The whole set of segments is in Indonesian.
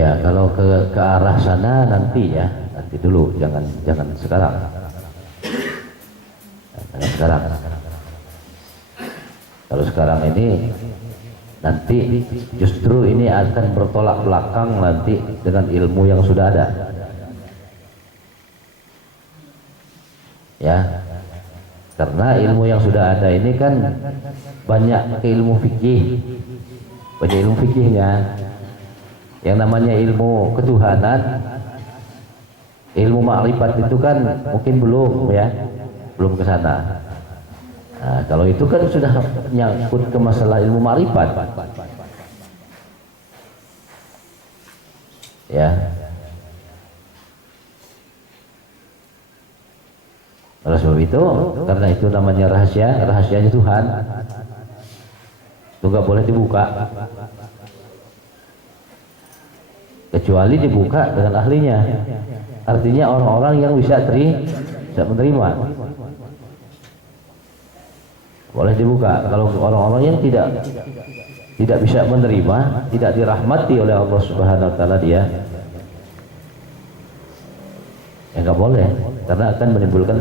Iya, kalau ke arah sana nanti ya, nanti dulu, jangan sekarang. Jangan sekarang. Kalau sekarang ini nanti justru ini akan bertolak belakang nanti dengan ilmu yang sudah ada. Ya. Karena ilmu yang sudah ada ini kan banyak ilmu fikih. Banyak ilmu fikihnya. Yang namanya ilmu ketuhanan, ilmu makrifat itu kan mungkin belum ya, belum ke sana. Nah, kalau itu kan sudah nyangkut ke masalah ilmu makrifat. Ya. Oleh sebab itu, karena itu namanya rahasia, rahasianya Tuhan. Itu nggak boleh dibuka. Kecuali dibuka dengan ahlinya, artinya orang-orang yang bisa menerima boleh dibuka. Kalau orang-orang yang tidak bisa menerima, tidak dirahmati oleh Allah Subhanahu Wa Taala, dia ya nggak boleh, karena akan menimbulkan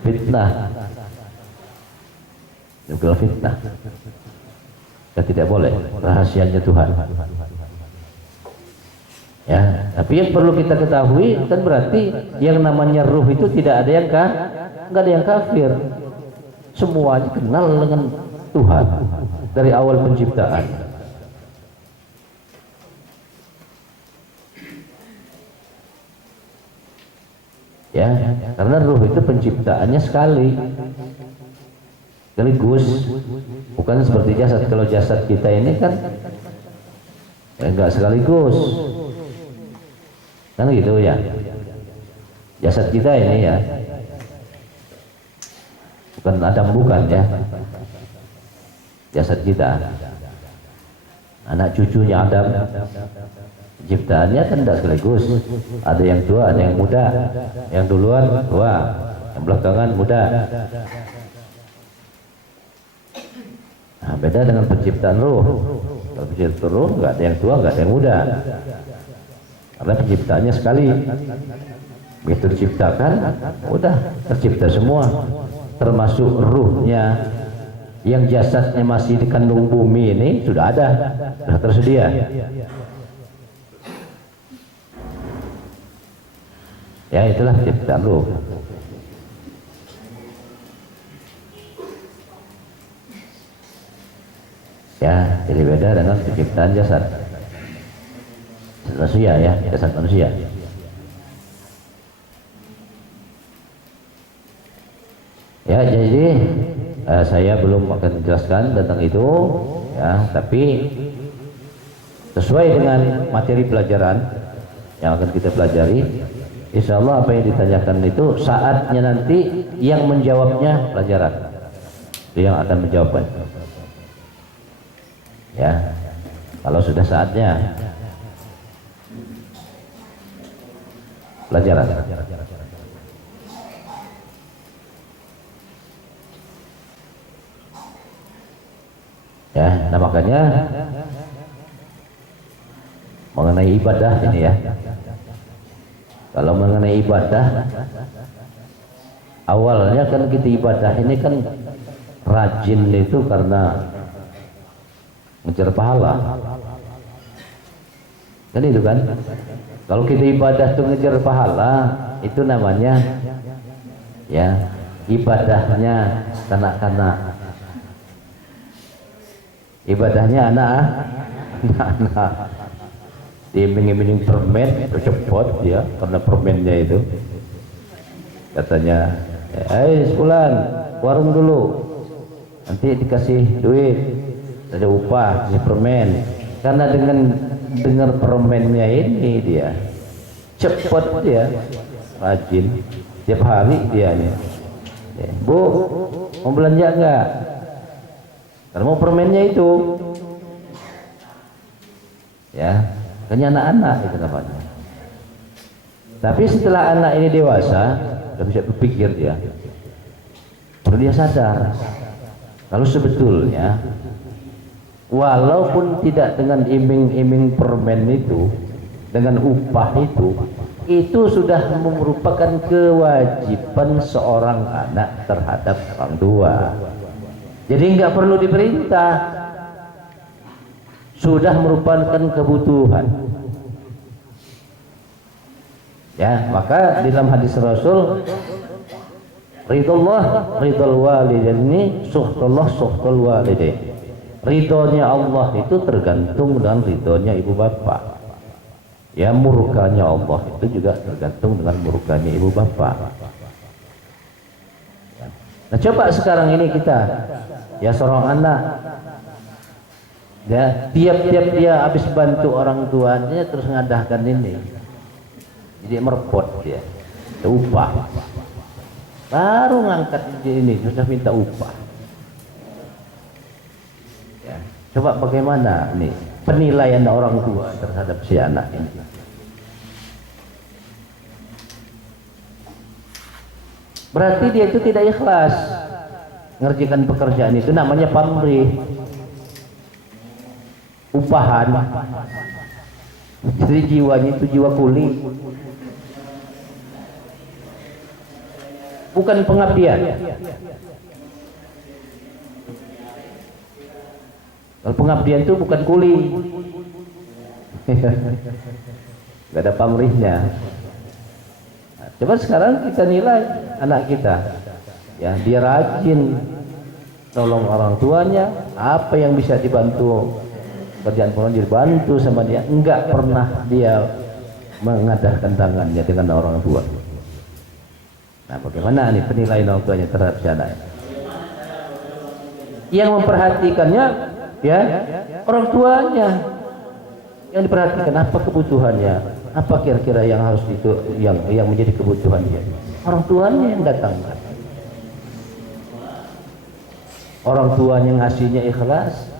fitnah, dan tidak boleh, rahasianya Tuhan. Ya, tapi yang perlu kita ketahui kan berarti yang namanya ruh itu tidak ada yang nggak ada yang kafir. Semuanya kenal dengan Tuhan dari awal penciptaan. Ya, karena ruh itu penciptaannya sekaligus, bukan seperti jasad. Kalau jasad kita ini kan enggak sekaligus. Kan gitu ya, jasad kita ini ya, bukan Adam, bukan ya, jasad kita, anak cucunya Adam, ciptaannya kan tidak sekaligus. Ada yang tua, ada yang muda, yang duluan tua, yang belakangan muda. Nah, beda dengan penciptaan ruh. Kalau penciptaan ruh nggak ada yang tua, nggak ada yang muda. Karena penciptaannya sekali. Begitu diciptakan, udah tercipta semua, termasuk ruhnya. Yang jasadnya masih dikandung bumi ini sudah ada, sudah tersedia. Ya, itulah penciptaan ruh. Ya, jadi beda dengan penciptaan jasad manusia ya, jasad manusia. Ya, jadi saya belum akan menjelaskan tentang itu ya, tapi sesuai dengan materi pelajaran yang akan kita pelajari, insya Allah apa yang ditanyakan itu saatnya nanti yang menjawabnya pelajaran, itu yang akan menjawabnya. Ya, kalau sudah saatnya pelajaran. Ya, nah makanya mengenai ibadah ini ya. Kalau mengenai ibadah, awalnya kan kita ibadah ini kan rajin itu karena mencari pahala. Kan itu kan. Kalau kita ibadah tuh ngejar pahala, itu namanya ya ibadahnya kanak-kanak. Ibadahnya anak-anak. Diiming-iming permen, cepet ya, karena permennya itu. Katanya, sebulan warung dulu, nanti dikasih duit, ada upah, kasih permen. Karena dengan dengar permennya ini dia cepet, dia rajin, tiap hari dia nih. Bu, mau belanja enggak? Karena mau permennya itu, ya, hanya anak-anak itu namanya. Tapi setelah anak ini dewasa, udah bisa berpikir dia, perlu dia sadar kalau sebetulnya walaupun tidak dengan iming-iming permen itu, dengan upah itu sudah merupakan kewajiban seorang anak terhadap orang tua. Jadi nggak perlu diperintah, sudah merupakan kebutuhan. Ya, maka dalam hadis Rasul, ridullah ridul walidaini, suhtullah suhtul walidain. Ridhonya Allah itu tergantung dengan ridhonya ibu bapak. Ya, murkanya Allah itu juga tergantung dengan murkanya ibu bapak. Nah, coba sekarang ini kita, ya seorang anak, ya tiap-tiap dia habis bantu orang tuanya terus ngadahkan ini, jadi merepot dia, upah, baru ngangkat ini sudah minta upah. Ya, coba bagaimana nih penilaian orang tua terhadap si anak ini? Berarti dia itu tidak ikhlas ngerjakan pekerjaan itu, namanya pamrih, upahan. Jadi jiwanya itu jiwa kuli, bukan pengabdian. Kalau pengabdian itu bukan kuli, nggak ada pamrihnya. Nah, coba sekarang kita nilai anak kita, ya dia rajin tolong orang tuanya, apa yang bisa dibantu kerjaan pengajar dibantu sama dia, enggak pernah dia mengadahkan tangannya dengan orang tua. Nah, bagaimana nih penilaian orang tuanya terhadap si anak? Yang memperhatikannya, ya orang tuanya, yang diperhatikan apa kebutuhannya, apa kira-kira yang harus itu yang menjadi kebutuhan dia. Orang tuanya yang datangkan, orang tuanya ngasihnya ikhlas,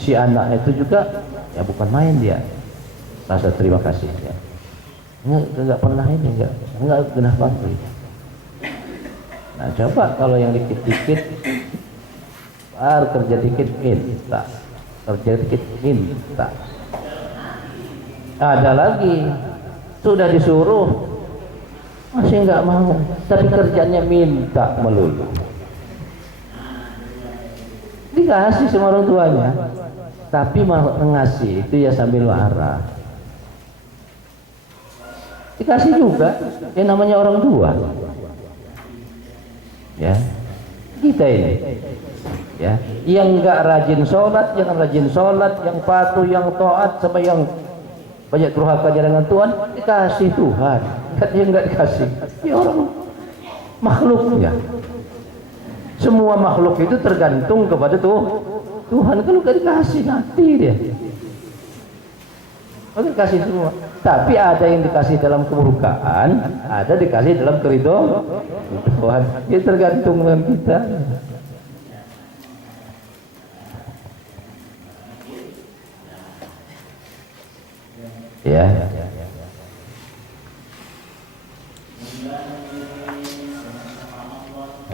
si anak itu juga ya bukan main dia rasa terima kasihnya, nggak pernah ini, nggak pernah pamrih. Nah, coba kalau yang dikit-dikit, kerja dikit minta, kerja dikit minta. Ada lagi sudah disuruh masih nggak mau, tapi kerjanya minta melulu. Dikasih sama orang tuanya, tapi mengasih itu ya sambil marah. Dikasih juga, yang namanya orang tua. Ya, kita ini, ya, yang nggak rajin sholat, yang rajin sholat, yang patuh, yang taat, sama yang banyak durhakanya dengan Tuhan, dikasih Tuhan. Yang nggak dikasih, ya orang makhluknya. Semua makhluk itu tergantung kepada Tuhan. Kalau nggak dikasih nanti dia. Oke, kasih semua. Tapi ada yang dikasih dalam kemurkaan, ada dikasih dalam keridhaan Tuhan. Itu tergantung dengan kita. Ya.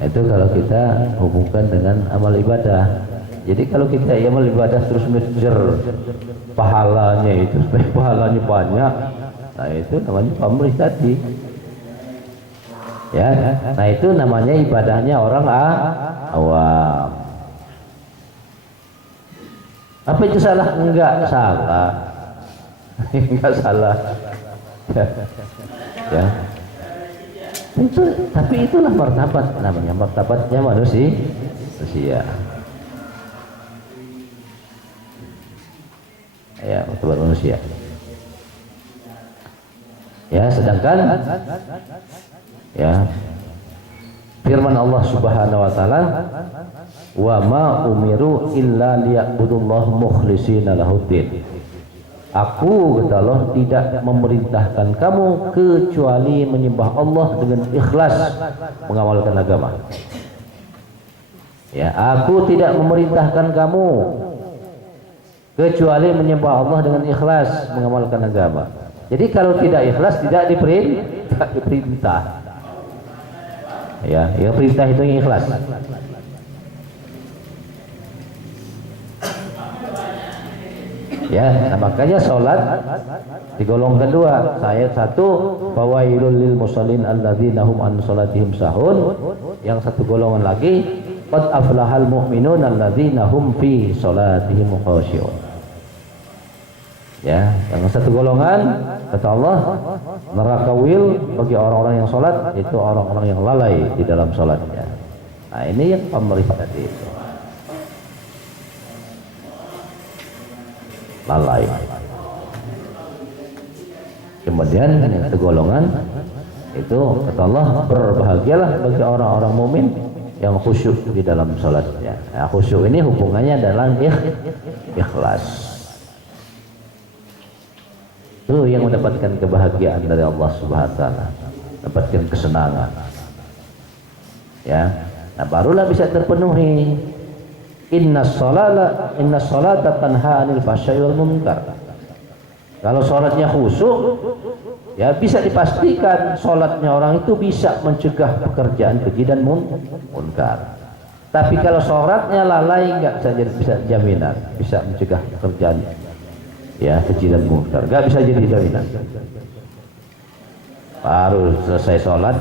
Itu kalau kita hubungkan dengan amal ibadah. Jadi kalau kita amal ibadah terus ngejar pahalanya itu supaya pahalanya banyak, nah itu namanya pamrih tadi. Ya, nah itu namanya ibadahnya orang awam. Apa itu salah? Enggak salah. Enggak salah. Ya. Itu, tapi itulah martabat, namanya martabatnya manusia. Ya, martabat manusia. Ya, sedangkan ya firman Allah Subhanahu wa taala, wa ma umiru illa liya'budullaha mukhlishina lahuddin. Aku, kata Allah, tidak memerintahkan kamu kecuali menyembah Allah dengan ikhlas mengamalkan agama. Ya, aku tidak memerintahkan kamu kecuali menyembah Allah dengan ikhlas mengamalkan agama. Jadi kalau tidak ikhlas tidak diperintah. Ya, yang perintah itu yang ikhlas. Ya, nah makanya sholat digolongkan dua. Ayat 1, fawailul lil musallin alladzina hum an sholatihim sahun. Yang satu golongan lagi, qad aflahal mu'minun alladzina hum fi sholatihim khashi'un. Ya, yang satu golongan kata Allah, neraka wil bagi orang-orang yang sholat, itu orang-orang yang lalai di dalam sholatnya. Nah ini yang pemerintah tadi itu lalai. Kemudian yang segolongan itu kata Allah, berbahagialah bagi orang-orang mukmin yang khusyuk di dalam sholatnya. Nah, khusyuk ini hubungannya dalam ikhlas. Itu yang mendapatkan kebahagiaan dari Allah Subhanahu wa taala, dapatkan kesenangan. Ya, nah barulah bisa terpenuhi. Inna sholata tanha anil fahsya'i wal munkar. Kalau sholatnya khusyuk, ya bisa dipastikan sholatnya orang itu bisa mencegah pekerjaan keji dan munkar. Tapi kalau sholatnya lalai, nggak bisa jaminan bisa mencegah pekerjaan ya keji dan munkar, nggak bisa jadi jaminan. Baru selesai sholat,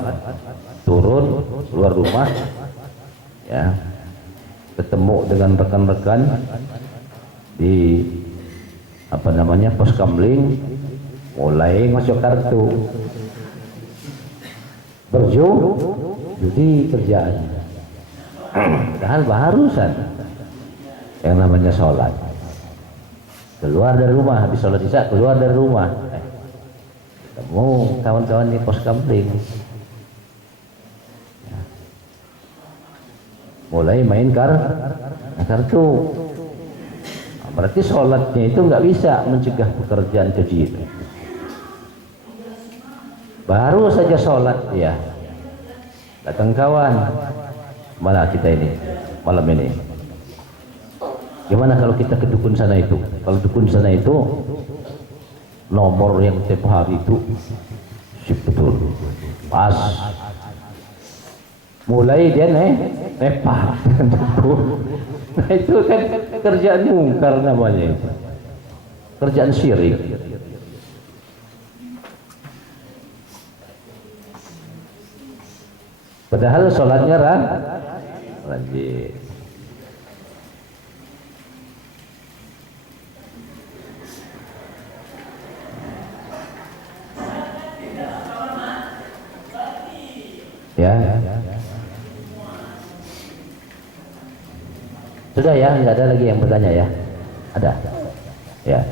turun keluar rumah, ya ketemu dengan rekan-rekan di pos kamling, mulai masuk kartu judi kerjaan. Padahal barusan yang namanya sholat, keluar dari rumah, habis sholat isya keluar dari rumah, ketemu kawan-kawan di pos kamling, mulai main kartu. Berarti sholatnya itu nggak bisa mencegah pekerjaan keji itu. Baru saja sholat ya, datang kawan, mana kita ini malam ini, gimana kalau kita ke dukun sana itu? Kalau dukun sana itu nomor yang tiap hari itu sip betul pas, mulai dia nepar dengan dukun. Nah itu kan kerjaan mungkar namanya itu, kerjaan syirik. Padahal sholatnya rajin. Ya. Sudah ya, nggak ada lagi yang bertanya ya? Ada? Ya.